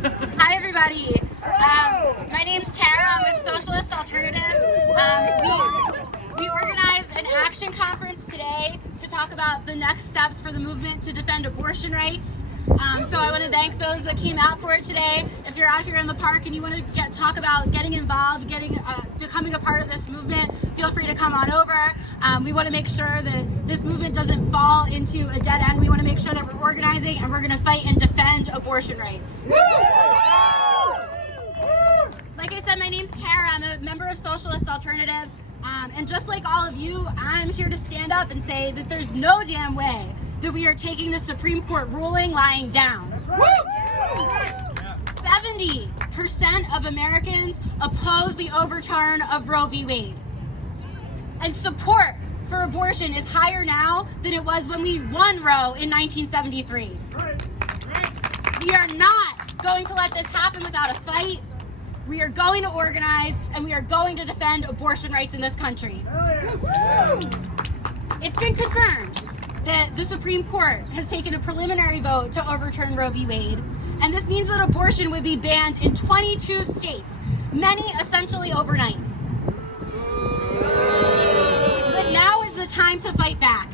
Hi, everybody. My name's Tara. I'm with Socialist Alternative. We organized an action conference today to talk about the next steps for the movement to defend abortion rights. So I want to thank those that came out for it today. If you're out here in the park and you want to talk about getting involved, becoming a part of this movement, feel free to come on over. We want to make sure that this movement doesn't fall into a dead end. We want to make sure that we're organizing and we're going to fight and defend abortion rights. Like I said, my name's Tara. I'm a member of Socialist Alternative. And just like all of you, I'm here to stand up and say that there's no damn way that we are taking the Supreme Court ruling lying down. 70% of Americans oppose the overturn of Roe v. Wade. And support for abortion is higher now than it was when we won Roe in 1973. We are not going to let this happen without a fight. We are going to organize and we are going to defend abortion rights in this country. It's been confirmed that the Supreme Court has taken a preliminary vote to overturn Roe v. Wade, and this means that abortion would be banned in 22 states, many essentially overnight. But now is the time to fight back,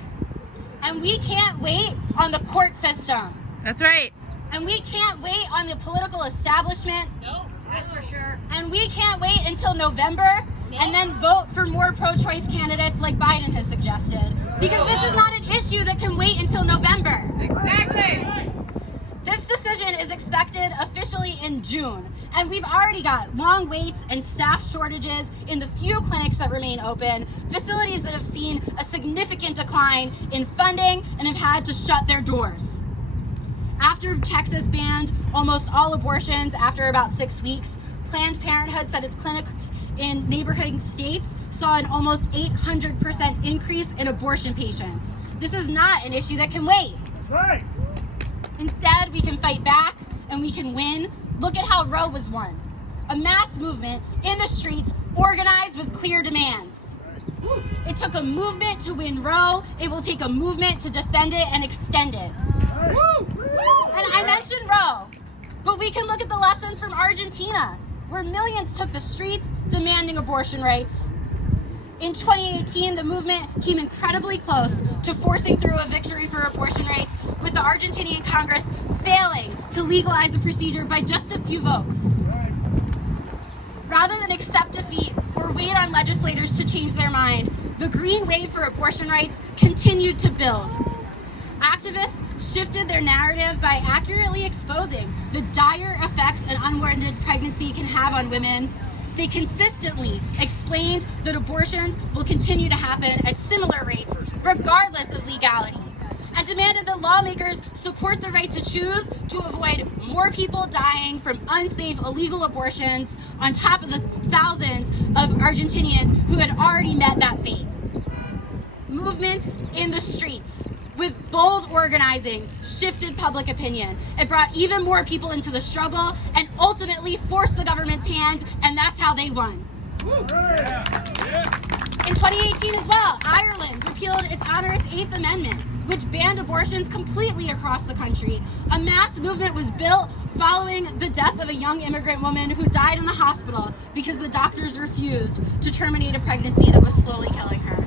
and we can't wait on the court system. That's right. And we can't wait on the political establishment. No, that's for sure. And we can't wait until November and then vote for more pro-choice candidates like Biden has suggested. Because this is not an issue that can wait until November. Exactly. This decision is expected officially in June. And we've already got long waits and staff shortages in the few clinics that remain open, facilities that have seen a significant decline in funding and have had to shut their doors. After Texas banned almost all abortions after about 6 weeks, Planned Parenthood said its clinics in neighboring states saw an almost 800% increase in abortion patients. This is not an issue that can wait. That's right. Instead, we can fight back and we can win. Look at how Roe was won. A mass movement in the streets, organized with clear demands. It took a movement to win Roe. It will take a movement to defend it and extend it. And I mentioned Roe, but we can look at the lessons from Argentina, where millions took the streets demanding abortion rights. In 2018, the movement came incredibly close to forcing through a victory for abortion rights, with the Argentinian Congress failing to legalize the procedure by just a few votes. Rather than accept defeat or wait on legislators to change their mind, the green wave for abortion rights continued to build. Activists shifted their narrative by accurately exposing the dire effects an unwanted pregnancy can have on women. They consistently explained that abortions will continue to happen at similar rates, regardless of legality, and demanded that lawmakers support the right to choose to avoid more people dying from unsafe illegal abortions on top of the thousands of Argentinians who had already met that fate. Movements in the streets with bold organizing shifted public opinion. It brought even more people into the struggle and ultimately forced the government's hands, and that's how they won. In 2018 as well, Ireland repealed its onerous 8th Amendment, which banned abortions completely across the country. A mass movement was built following the death of a young immigrant woman who died in the hospital because the doctors refused to terminate a pregnancy that was slowly killing her.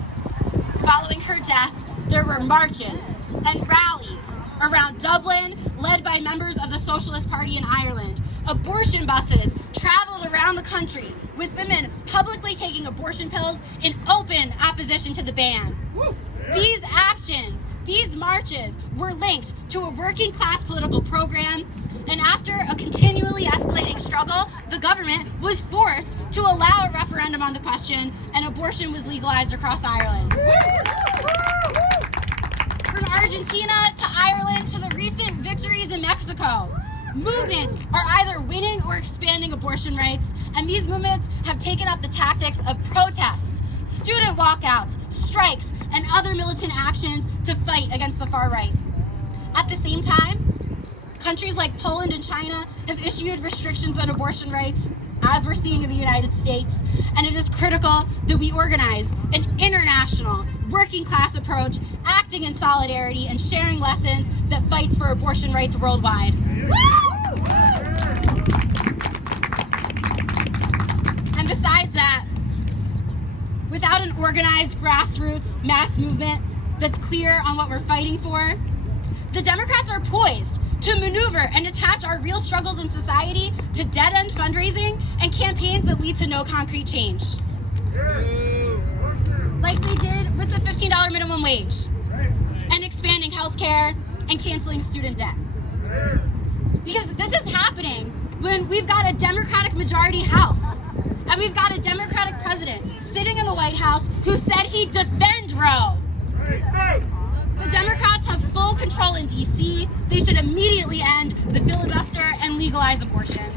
Following her death, there were marches and rallies around Dublin, led by members of the Socialist Party in Ireland. Abortion buses traveled around the country with women publicly taking abortion pills in open opposition to the ban. These actions, these marches, were linked to a working class political program, and after a continually escalating struggle, the government was forced to allow a referendum on the question, and abortion was legalized across Ireland. From Argentina to Ireland to the recent victories in Mexico, movements are either winning or expanding abortion rights, and these movements have taken up the tactics of protests, student walkouts, strikes, and other militant actions to fight against the far right. At the same time, countries like Poland and China have issued restrictions on abortion rights, as we're seeing in the United States, and it is critical that we organize an international, working class approach, acting in solidarity and sharing lessons that fights for abortion rights worldwide. And besides that, without an organized grassroots mass movement that's clear on what we're fighting for, the Democrats are poised to maneuver and attach our real struggles in society to dead-end fundraising and campaigns that lead to no concrete change. Like they did with the $15 minimum wage and expanding healthcare and canceling student debt. Because this is happening when we've got a Democratic majority House and we've got a Democratic president sitting in the White House who said he'd defend Roe. The Democrats have full control in DC. They should immediately end the filibuster and legalize abortion.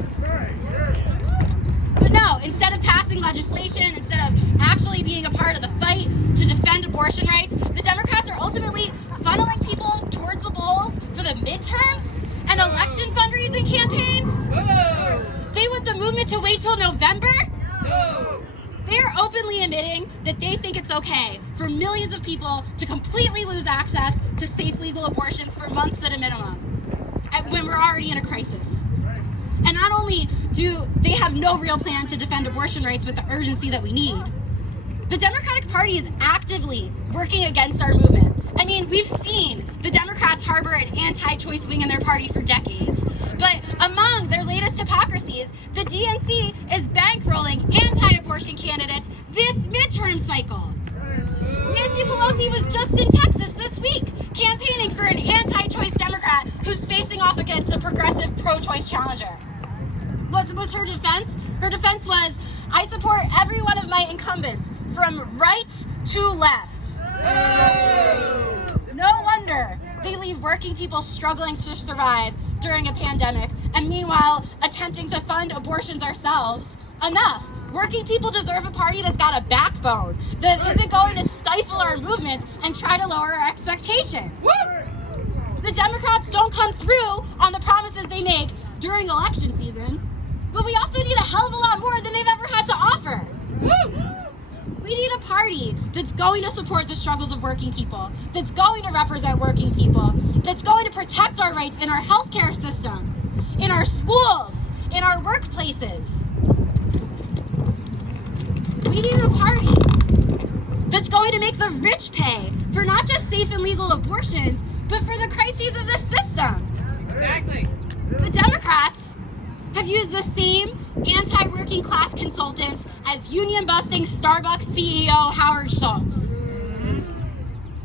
But no, instead of passing legislation, instead of actually being a part of the fight to defend abortion rights, the Democrats are ultimately funneling people towards the polls for the midterms and election fundraising campaigns. They want the movement to wait till November. They are openly admitting that they think it's okay for millions of people to completely lose access to safe legal abortions for months at a minimum, when we're already in a crisis. And not only do they have no real plan to defend abortion rights with the urgency that we need, the Democratic Party is actively working against our movement. I mean, we've seen the Democrats harbor an anti-choice wing in their party for decades. But among their latest hypocrisies, the DNC is bankrolling anti-abortion candidates this midterm cycle. Nancy Pelosi was just in Texas this week, campaigning for an anti-choice Democrat who's facing off against a progressive pro-choice challenger. What was her defense? Her defense was, I support every one of my incumbents, from right to left. No wonder they leave working people struggling to survive during a pandemic, and meanwhile attempting to fund abortions ourselves. Enough. Working people deserve a party that's got a backbone, that isn't going to stifle our movement and try to lower our expectations. The Democrats don't come through on the promises they make during election season, but we also need a hell of a lot more than they've ever had to offer. We need a party that's going to support the struggles of working people, that's going to represent working people, that's going to protect our rights in our healthcare system, in our schools, in our workplaces. We need a party that's going to make the rich pay for not just safe and legal abortions, but for the crises of the system. Exactly. The Democrats have used the same anti-working class consultants as union-busting Starbucks CEO Howard Schultz.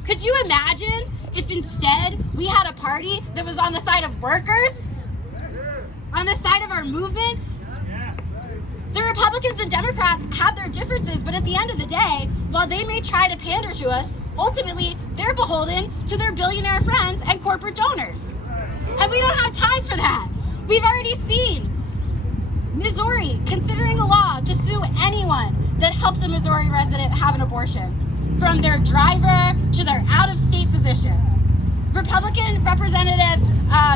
Could you imagine if instead we had a party that was on the side of workers? On the side of our movements? The Republicans and Democrats have their differences, but at the end of the day, while they may try to pander to us, ultimately they're beholden to their billionaire friends and corporate donors. And we don't have time for that. We've already seen Missouri considering a law to sue anyone that helps a Missouri resident have an abortion, from their driver to their out-of-state physician. Republican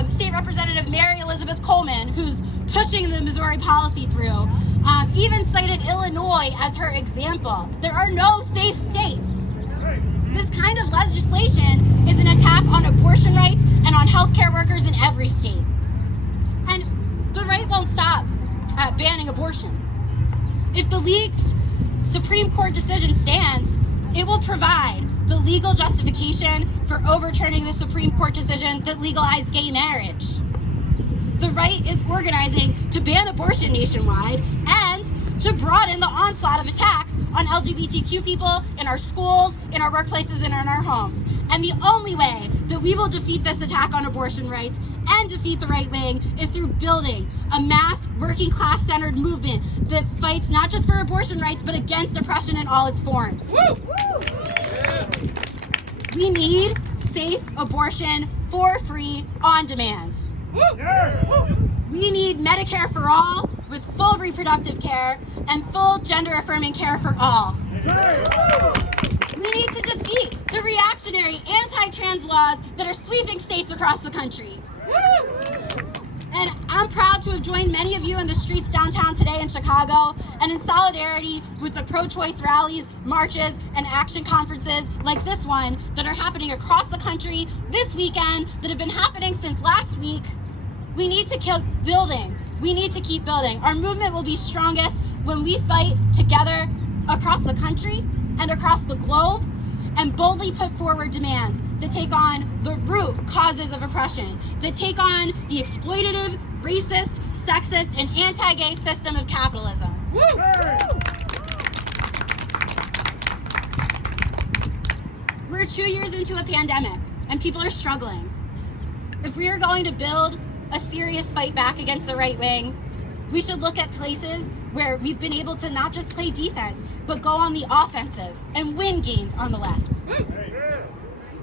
State Representative Mary Elizabeth Coleman, who's pushing the Missouri policy through, even cited Illinois as her example. There are no safe states. This kind of legislation is an attack on abortion rights and on healthcare workers in every state. And the right won't stop at banning abortion. If the leaked Supreme Court decision stands, it will provide the legal justification for overturning the Supreme Court decision that legalized gay marriage. The right is organizing to ban abortion nationwide and to broaden the onslaught of attacks on LGBTQ people in our schools, in our workplaces, and in our homes. And the only way that we will defeat this attack on abortion rights and defeat the right wing is through building a mass working class centered movement that fights not just for abortion rights, but against oppression in all its forms. We need safe abortion for free on demand. We need Medicare for all with full reproductive care and full gender-affirming care for all. We need to defeat the reactionary anti-trans laws that are sweeping states across the country. And I'm proud to have joined many of you in the streets downtown today in Chicago, and in solidarity with the pro-choice rallies, marches, and action conferences like this one that are happening across the country this weekend, that have been happening since last week. We need to keep building. We need to keep building. Our movement will be strongest when we fight together across the country and across the globe and boldly put forward demands that take on the root causes of oppression, that take on the exploitative, racist, sexist, and anti-gay system of capitalism. Woo! We're 2 years into a pandemic, and people are struggling. If we are going to build a serious fight back against the right wing, we should look at places where we've been able to not just play defense, but go on the offensive and win games on the left.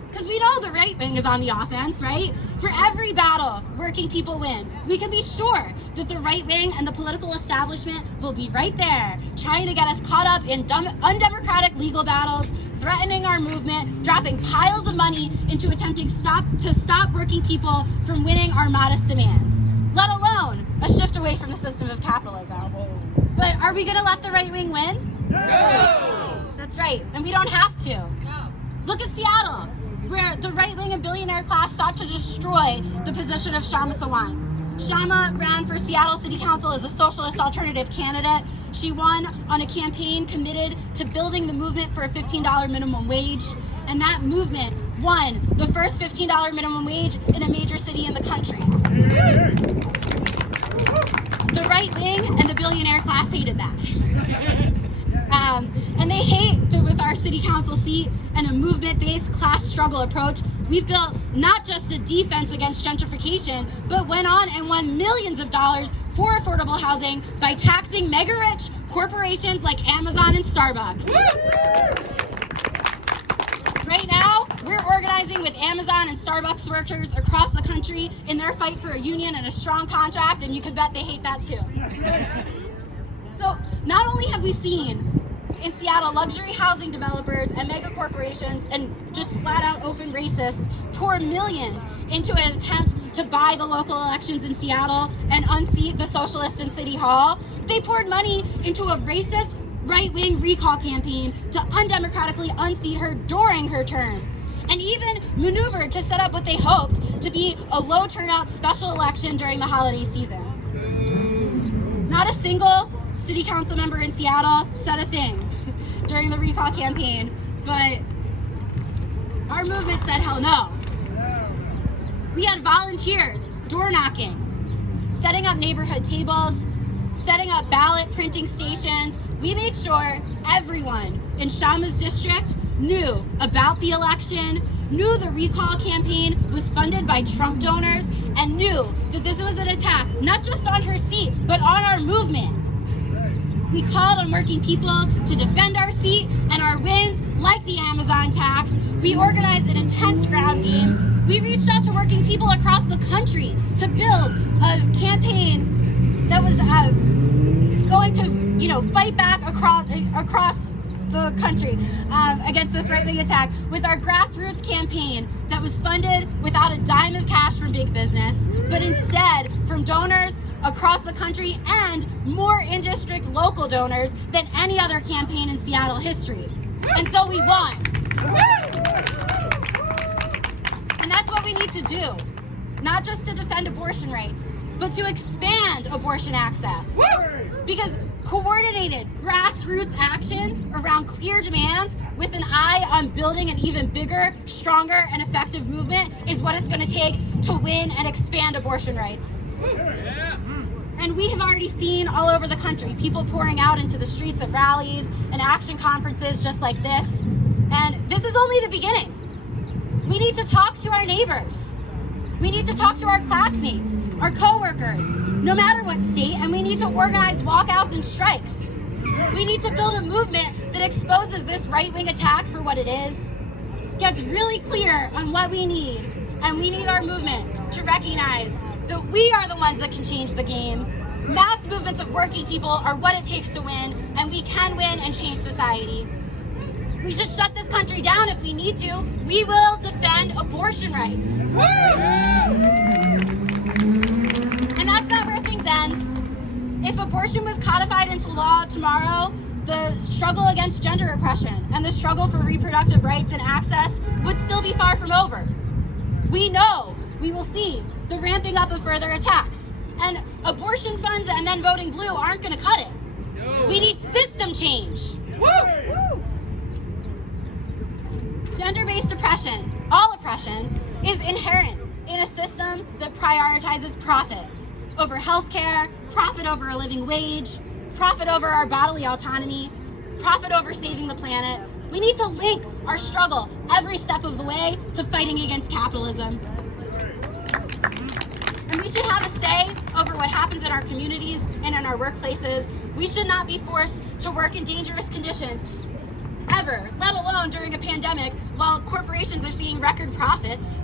Because we know the right wing is on the offense, right? For every battle working people win, we can be sure that the right wing and the political establishment will be right there, trying to get us caught up in undemocratic legal battles, threatening our movement, dropping piles of money into attempting to stop working people from winning our modest demands, let alone a shift away from the system of capitalism. But are we going to let the right wing win? No! That's right, and we don't have to. No. Look at Seattle, where the right wing and billionaire class sought to destroy the position of Kshama Sawant. Kshama ran for Seattle City Council as a Socialist Alternative candidate. She won on a campaign committed to building the movement for a $15 minimum wage, and that movement won the first $15 minimum wage in a major city in the country. The right wing and the billionaire class hated that. And they hate that with our city council seat and a movement-based class struggle approach, we've built not just a defense against gentrification, but went on and won millions of dollars for affordable housing by taxing mega-rich corporations like Amazon and Starbucks. Right now, we're organizing with Amazon and Starbucks workers across the country in their fight for a union and a strong contract, and you can bet they hate that too. So not only have we seen in Seattle luxury housing developers and mega corporations and just flat out open racists pour millions into an attempt to buy the local elections in Seattle and unseat the socialists in City Hall, they poured money into a racist right-wing recall campaign to undemocratically unseat her during her term, and even maneuvered to set up what they hoped to be a low turnout special election during the holiday season. Not a single city council member in Seattle said a thing during the recall campaign, but our movement said hell no. We had volunteers door knocking, setting up neighborhood tables, setting up ballot printing stations. We made sure everyone in Kshama's district knew about the election, knew the recall campaign was funded by Trump donors, and knew that this was an attack not just on her seat, but on our movement. We called on working people to defend our seat and our wins, like the Amazon tax. We organized an intense ground game. We reached out to working people across the country to build a campaign that was going to, fight back across the country against this right-wing attack with our grassroots campaign that was funded without a dime of cash from big business, but instead from donors across the country and more in-district local donors than any other campaign in Seattle history. And so we won. And that's what we need to do, not just to defend abortion rights, but to expand abortion access. Because coordinated grassroots action around clear demands with an eye on building an even bigger, stronger, and effective movement is what it's going to take to win and expand abortion rights. And we have already seen all over the country people pouring out into the streets at rallies and action conferences just like this. And this is only the beginning. We need to talk to our neighbors. We need to talk to our classmates, our coworkers, no matter what state, and we need to organize walkouts and strikes. We need to build a movement that exposes this right-wing attack for what it is, gets really clear on what we need, and we need our movement to recognize that we are the ones that can change the game. Mass movements of working people are what it takes to win, and we can win and change society. We should shut this country down if we need to. We will defend abortion rights. And that's not where things end. If abortion was codified into law tomorrow, the struggle against gender oppression and the struggle for reproductive rights and access would still be far from over. We know we will see the ramping up of further attacks, and abortion funds and then voting blue aren't going to cut it. We need system change. Gender-based oppression, all oppression, is inherent in a system that prioritizes profit over healthcare, profit over a living wage, profit over our bodily autonomy, profit over saving the planet. We need to link our struggle every step of the way to fighting against capitalism. And we should have a say over what happens in our communities and in our workplaces. We should not be forced to work in dangerous conditions ever, let alone during a pandemic while corporations are seeing record profits.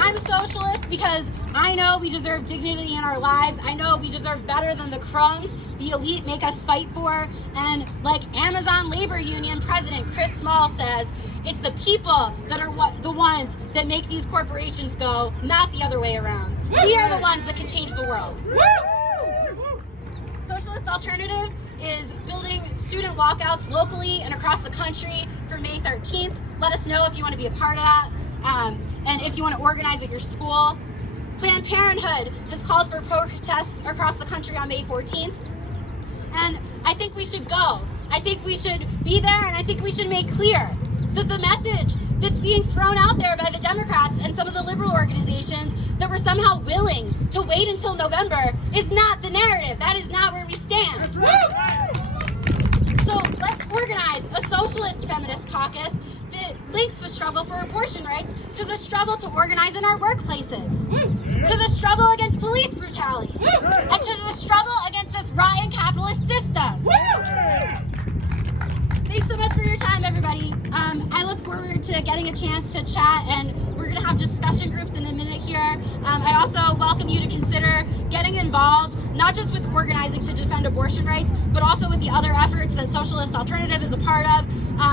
I'm a socialist because I know we deserve dignity in our lives. I know we deserve better than the crumbs the elite make us fight for. And like Amazon Labor Union President Chris Small says, it's the people that are the ones that make these corporations go, not the other way around. We are the ones that can change the world. Socialist Alternative is building student walkouts locally and across the country for May 13th. Let us know if you want to be a part of that. And if you want to organize at your school. Planned Parenthood has called for protests across the country on May 14th. And I think we should go. I think we should be there, and I think we should make clear that the message that's being thrown out there by the Democrats and some of the liberal organizations that we're somehow willing to wait until November is not the narrative. That is not where we stand. So let's organize a socialist feminist caucus that links the struggle for abortion rights to the struggle to organize in our workplaces, to the struggle against police brutality, and to the struggle against this rotten capitalist system. Thanks so much for your time, everybody. I look forward to getting a chance to chat, and we're going to have discussion groups in a minute here. I also welcome you to consider getting involved, not just with organizing to defend abortion rights, but also with the other efforts that Socialist Alternative is a part of.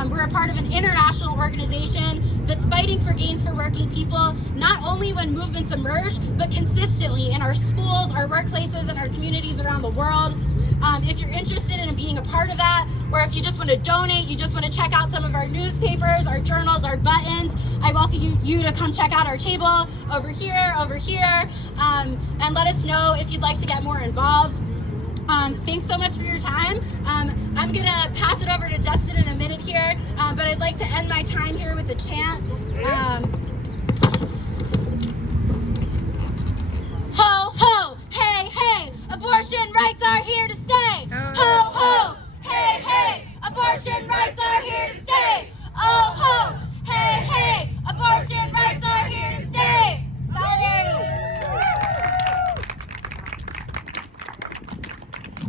We're a part of an international organization that's fighting for gains for working people, not only when movements emerge, but consistently in our schools, our workplaces, and our communities around the world. If you're interested in being a part of that, or if you just want to donate, you just want to check out some of our newspapers, our journals, our buttons, I welcome you to come check out our table over here, and let us know if you'd like to get more involved. Thanks so much for your time. I'm going to pass it over to Dustin in a minute here, but I'd like to end my time here with the chant. Ho, ho, hey, hey, abortion rights are here to stay. Ho, ho, hey, hey, abortion rights are here to stay. Oh, ho, hey, hey, abortion rights are here to stay. Solidarity.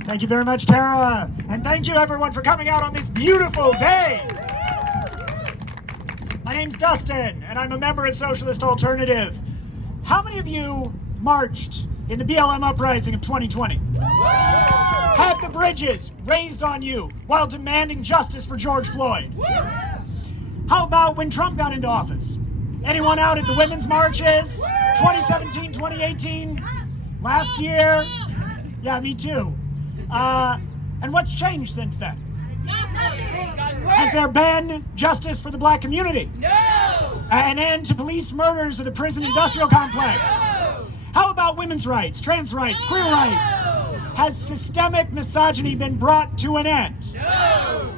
Thank you very much, Tara. And thank you, everyone, for coming out on this beautiful day. My name's Dustin, and I'm a member of Socialist Alternative. How many of you marched in the BLM uprising of 2020? Had the bridges raised on you while demanding justice for George Floyd? How about when Trump got into office? Anyone out at the women's marches? 2017, 2018? Last year? Yeah, me too. And what's changed since then? Has there been justice for the black community? No! An end to police murders of the prison industrial complex? How about women's rights, trans rights, queer rights? Has systemic misogyny been brought to an end? No!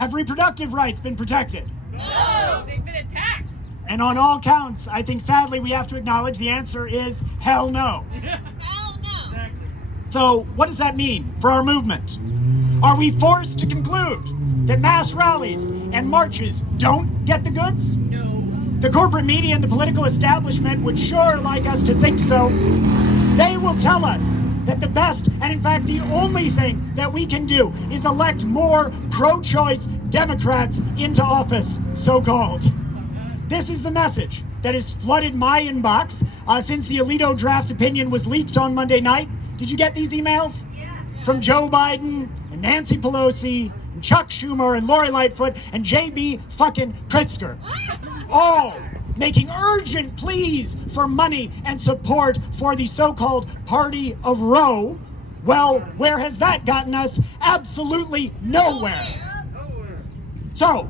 Have reproductive rights been protected? No! They've been attacked. And on all counts, I think sadly we have to acknowledge the answer is hell no. Hell no! So what does that mean for our movement? Are we forced to conclude that mass rallies and marches don't get the goods? No. The corporate media and the political establishment would sure like us to think so. They will tell us that the best, and in fact the only thing that we can do is elect more pro-choice Democrats into office, so-called. This is the message that has flooded my inbox since the Alito draft opinion was leaked on Monday night. Did you get these emails? Yeah. From Joe Biden and Nancy Pelosi and Chuck Schumer and Lori Lightfoot and JB fucking Pritzker. All making urgent pleas for money and support for the so-called Party of Roe. Well, where has that gotten us? Absolutely nowhere. So,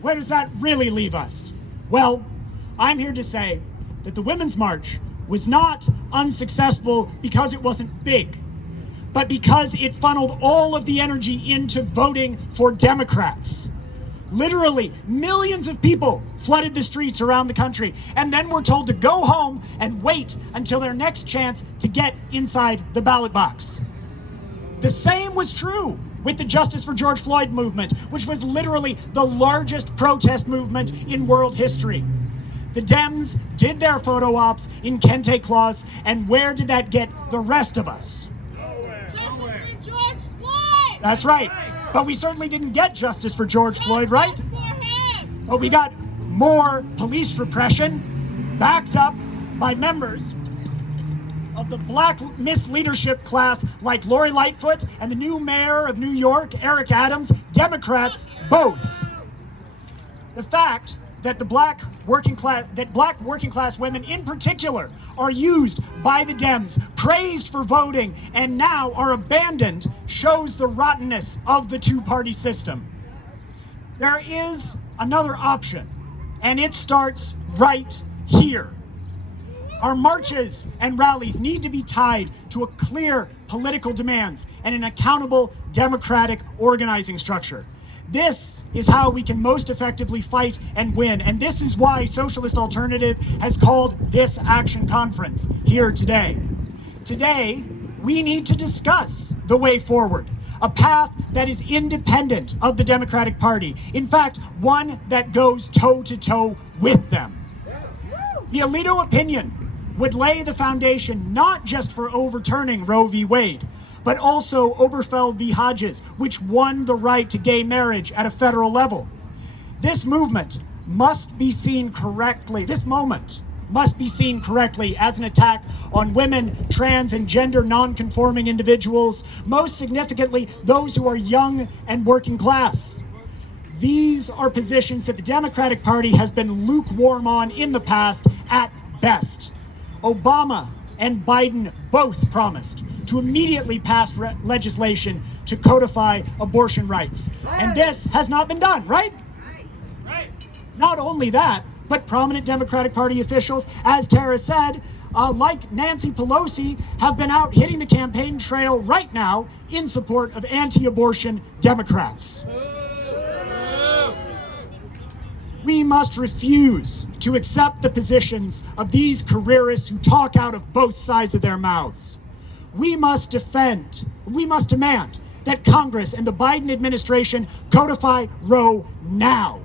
where does that really leave us? Well, I'm here to say that the Women's March was not unsuccessful because it wasn't big, but because it funneled all of the energy into voting for Democrats. Literally, millions of people flooded the streets around the country and then were told to go home and wait until their next chance to get inside the ballot box. The same was true with the Justice for George Floyd movement, which was literally the largest protest movement in world history. The Dems did their photo ops in Kente Claus, and where did that get the rest of us? Nowhere. Justice for George Floyd! That's right. But we certainly didn't get justice for George Floyd, right? Justice for him! But we got more police repression backed up by members of the black misleadership class like Lori Lightfoot and the new mayor of New York, Eric Adams, Democrats both. The fact that black working class women in particular are used by the Dems, praised for voting, and now are abandoned shows the rottenness of the two-party system. There is another option, and it starts right here. Our marches and rallies need to be tied to a clear political demands and an accountable democratic organizing structure. This is how we can most effectively fight and win, and this is why Socialist Alternative has called this action conference here today. Today, we need to discuss the way forward, a path that is independent of the Democratic Party. In fact, one that goes toe-to-toe with them. The Alito opinion would lay the foundation not just for overturning Roe v. Wade, but also Obergefell v. Hodges, which won the right to gay marriage at a federal level. This movement must be seen correctly. This moment must be seen correctly as an attack on women, trans, and gender non-conforming individuals, most significantly, those who are young and working class. These are positions that the Democratic Party has been lukewarm on in the past at best. Obama and Biden both promised to immediately pass legislation to codify abortion rights. And this has not been done, right? Right. Not only that, but prominent Democratic Party officials, as Tara said, like Nancy Pelosi, have been out hitting the campaign trail right now in support of anti-abortion Democrats. We must refuse to accept the positions of these careerists who talk out of both sides of their mouths. We must demand that Congress and the Biden administration codify Roe now.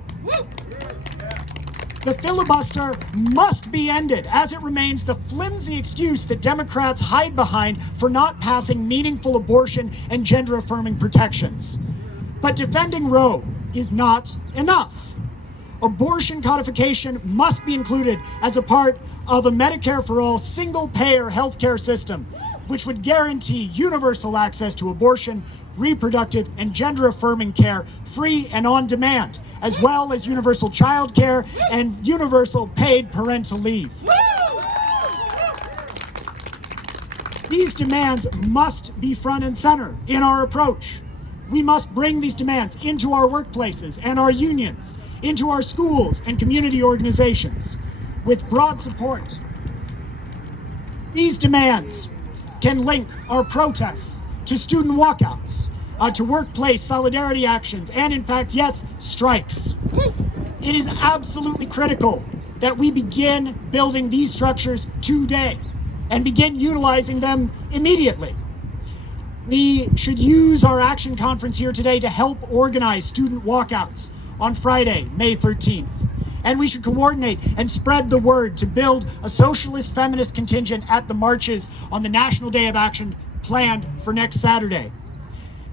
The filibuster must be ended, as it remains the flimsy excuse that Democrats hide behind for not passing meaningful abortion and gender-affirming protections. But defending Roe is not enough. Abortion codification must be included as a part of a Medicare for all single-payer healthcare system, which would guarantee universal access to abortion, reproductive, and gender-affirming care, free and on demand, as well as universal child care and universal paid parental leave. These demands must be front and center in our approach. We must bring these demands into our workplaces and our unions, into our schools and community organizations, with broad support. These demands can link our protests to student walkouts, to workplace solidarity actions, and in fact, yes, strikes. It is absolutely critical that we begin building these structures today and begin utilizing them immediately. We should use our action conference here today to help organize student walkouts on Friday, May 13th. And we should coordinate and spread the word to build a socialist feminist contingent at the marches on the National Day of Action planned for next Saturday.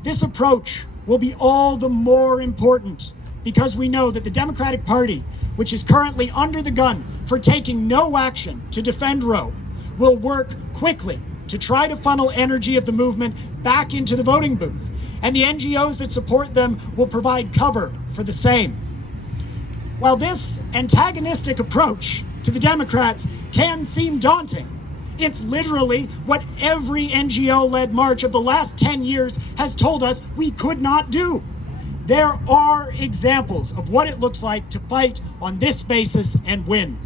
This approach will be all the more important because we know that the Democratic Party, which is currently under the gun for taking no action to defend Roe, will work quickly to try to funnel energy of the movement back into the voting booth, and the NGOs that support them will provide cover for the same. While this antagonistic approach to the Democrats can seem daunting, it's literally what every NGO-led march of the last 10 years has told us we could not do. There are examples of what it looks like to fight on this basis and win.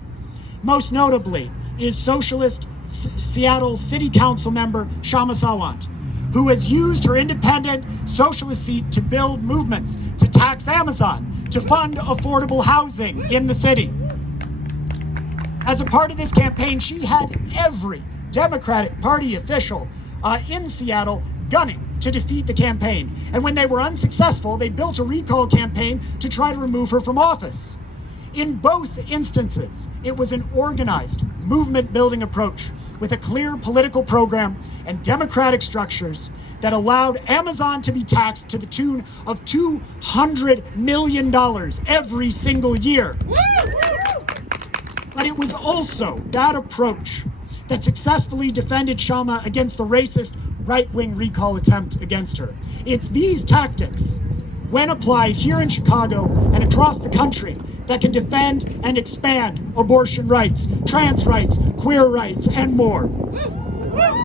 Most notably is Socialist Seattle City Council member Shama Sawant, who has used her independent socialist seat to build movements, to tax Amazon, to fund affordable housing in the city. As a part of this campaign, she had every Democratic Party official in Seattle gunning to defeat the campaign. And when they were unsuccessful, they built a recall campaign to try to remove her from office. In both instances, it was an organized, movement-building approach with a clear political program and democratic structures that allowed Amazon to be taxed to the tune of $200 million every single year. But it was also that approach that successfully defended Sharma against the racist right-wing recall attempt against her. It's these tactics, when applied here in Chicago and across the country, that can defend and expand abortion rights, trans rights, queer rights, and more.